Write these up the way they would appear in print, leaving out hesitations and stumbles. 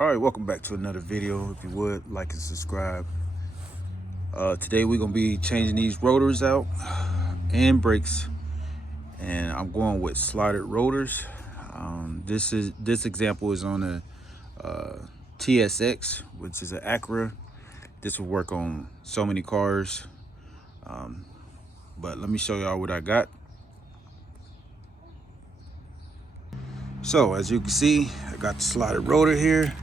All right, welcome back to another video. If you would like and subscribe. Today we're gonna be changing these rotors out and brakes, and I'm going with slotted rotors. This example is on a TSX, which is an Acura. This will work on so many cars, but let me show y'all what I got. So as you can see, I got the slotted rotor here.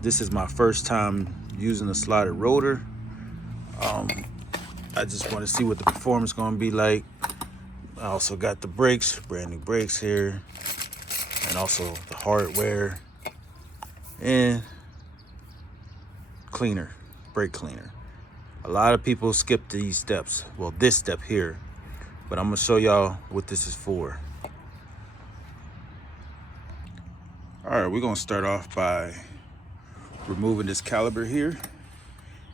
This is my first time using a slotted rotor. I just want to see what the performance is going to be like. I also got the brakes, brand new brakes here, and also the hardware and cleaner, brake cleaner. A lot of people skip these steps. Well, this step here, but I'm gonna show y'all what this is for. All right, we're gonna start off by removing this caliper here,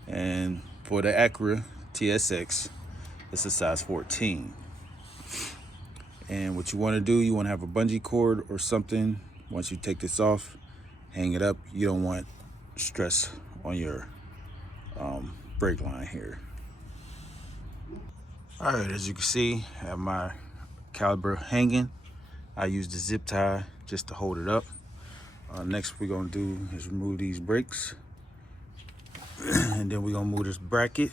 and for the Acura TSX, it's a size 14. And what you want to do, you want to have a bungee cord or something. Once you take this off, hang it up. You don't want stress on your brake line here. All right, as you can see, I have my caliper hanging. I use the zip tie just to hold it up. Next we're gonna do is remove these brakes, and then we're gonna move this bracket.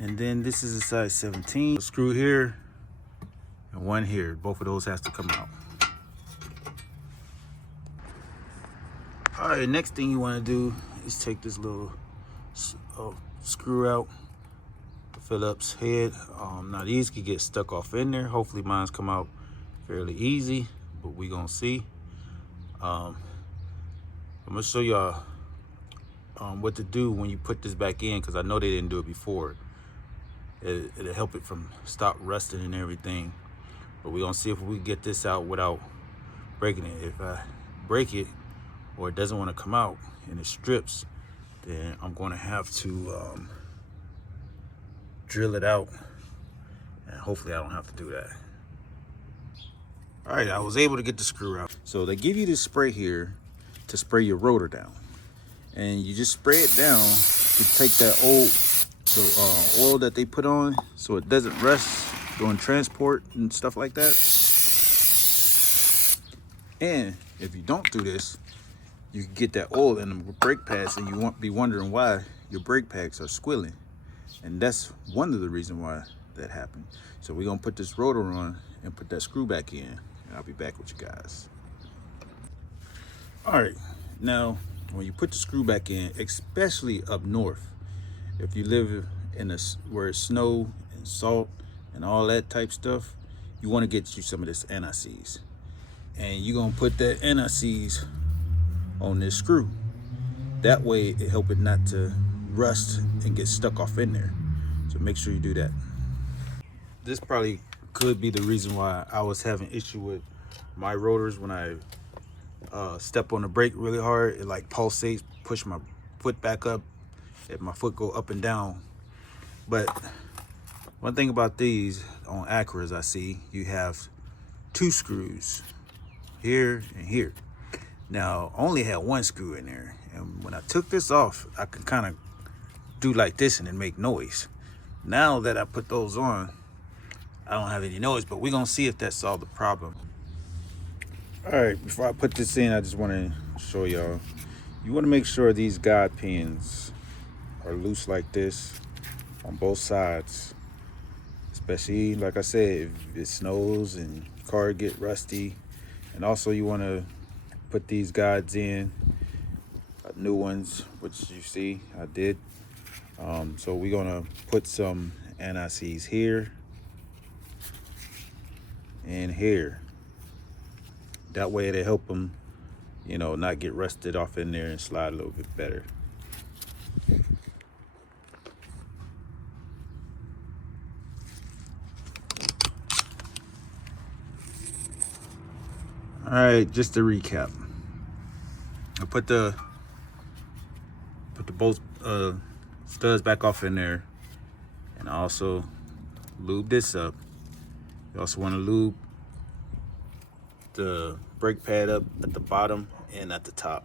And then this is a size 17. A screw here and one here. Both of those has to come out. All right, next thing you want to do is take this little screw out, the Phillips head. Now these could get stuck off in there. Hopefully mine's come out fairly easy, but we gonna see. I'm gonna show y'all what to do when you put this back in, because I know they didn't do it before. It'll help it from stop rusting and everything. But we're gonna see if we get this out without breaking it. If I break it or it doesn't want to come out and it strips, then I'm gonna have to drill it out, and hopefully I don't have to do that. All right, I was able to get the screw out. So they give you this spray here to spray your rotor down, and you just spray it down to take that oil that they put on so it doesn't rust during transport and stuff like that. And if you don't do this, you can get that oil in the brake pads, and you won't be wondering why your brake pads are squealing. And that's one of the reasons why that happened. So we're gonna put this rotor on and put that screw back in, and I'll be back with you guys. All right, now when you put the screw back in, especially up north, if you live in where it's snow and salt and all that type stuff, you want to get you some of this anti-seize, and you're gonna put that anti-seize on this screw. That way it help it not to rust and get stuck off in there. So make sure you do that. This probably could be the reason why I was having issue with my rotors. When I step on the brake really hard, it like pulsates, push my foot back up, and my foot go up and down. But one thing about these on Acuras, I see you have two screws here and here. Now I only had one screw in there, and when I took this off, I could kind of do like this and it make noise. Now that I put those on, I don't have any noise, but we're gonna see if that solved the problem. All right, before I put this in, I just want to show y'all, you want to make sure these guide pins are loose like this on both sides, especially like I said, if it snows and car get rusty. And also you want to put these guides in, new ones, which you see I did. So we're gonna put some anti-seize here and here. That way it'll help them, you know, not get rusted off in there and slide a little bit better. All right, just to recap, I put the both studs back off in there, and I also lube this up. You also want to lube the brake pad up at the bottom and at the top.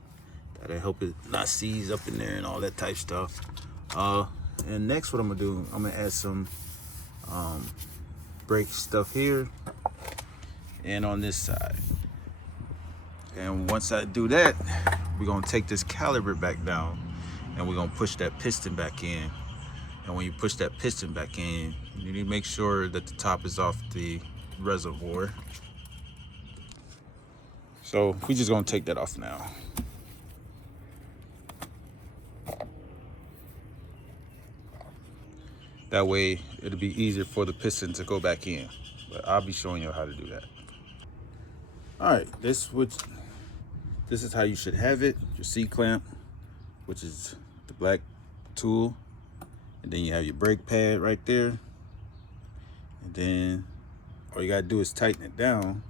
That'll help it not seize up in there and all that type stuff. And next what I'm gonna do, I'm gonna add some brake stuff here and on this side. And once I do that, we're gonna take this caliper back down and we're gonna push that piston back in. And when you push that piston back in, you need to make sure that the top is off the reservoir. So we're just gonna take that off now. That way it'll be easier for the piston to go back in. But I'll be showing you how to do that. All right, this is how you should have it. Your C-clamp, which is the black tool. And then you have your brake pad right there. And then all you gotta do is tighten it down.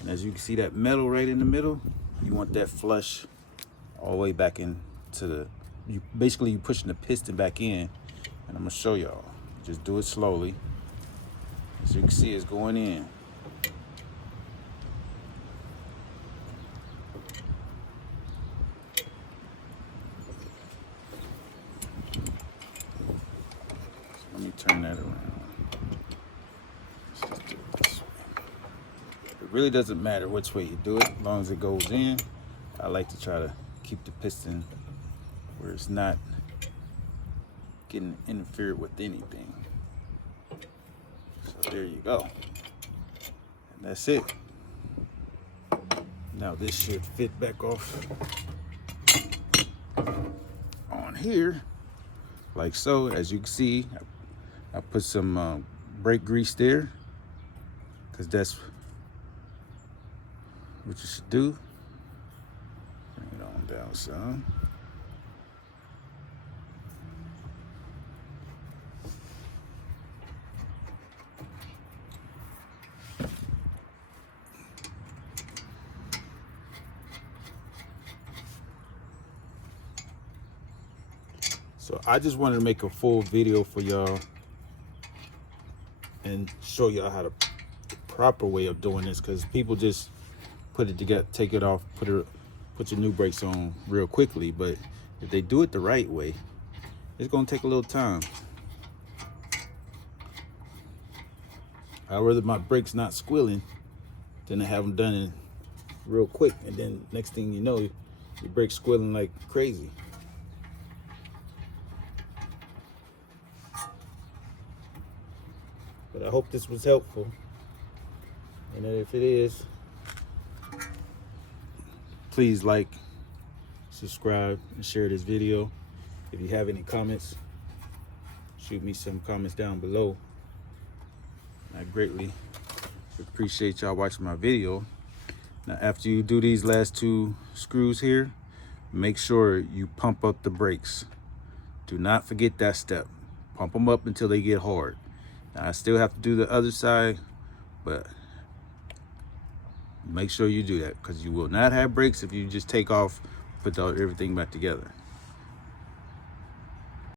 And as you can see that metal right in the middle, you want that flush all the way back into the, basically you're pushing the piston back in. And I'm gonna show y'all. Just do it slowly. As you can see, it's going in. Let me turn that around. Let's just do it this way. It really doesn't matter which way you do it, as long as it goes in. I like to try to keep the piston where it's not getting interfered with anything. So there you go. And that's it. Now this should fit back off on here, like so. As you can see, I put some brake grease there, because that's what you should do. Bring it on down some. So I just wanted to make a full video for y'all and show y'all how the proper way of doing this, because people just put it together, take it off, put your new brakes on real quickly. But if they do it the right way, it's gonna take a little time. I'd rather my brakes not squealing than to have them done in real quick, and then next thing you know, your brakes squealing like crazy. But I hope this was helpful, and if it is, please like, subscribe, and share this video. If you have any comments, shoot me some comments down below. I greatly appreciate y'all watching my video. Now after you do these last two screws here, make sure you pump up the brakes. Do not forget that step. Pump them up until they get hard. Now, I still have to do the other side, but make sure you do that, because you will not have brakes if you just take off, put everything back together.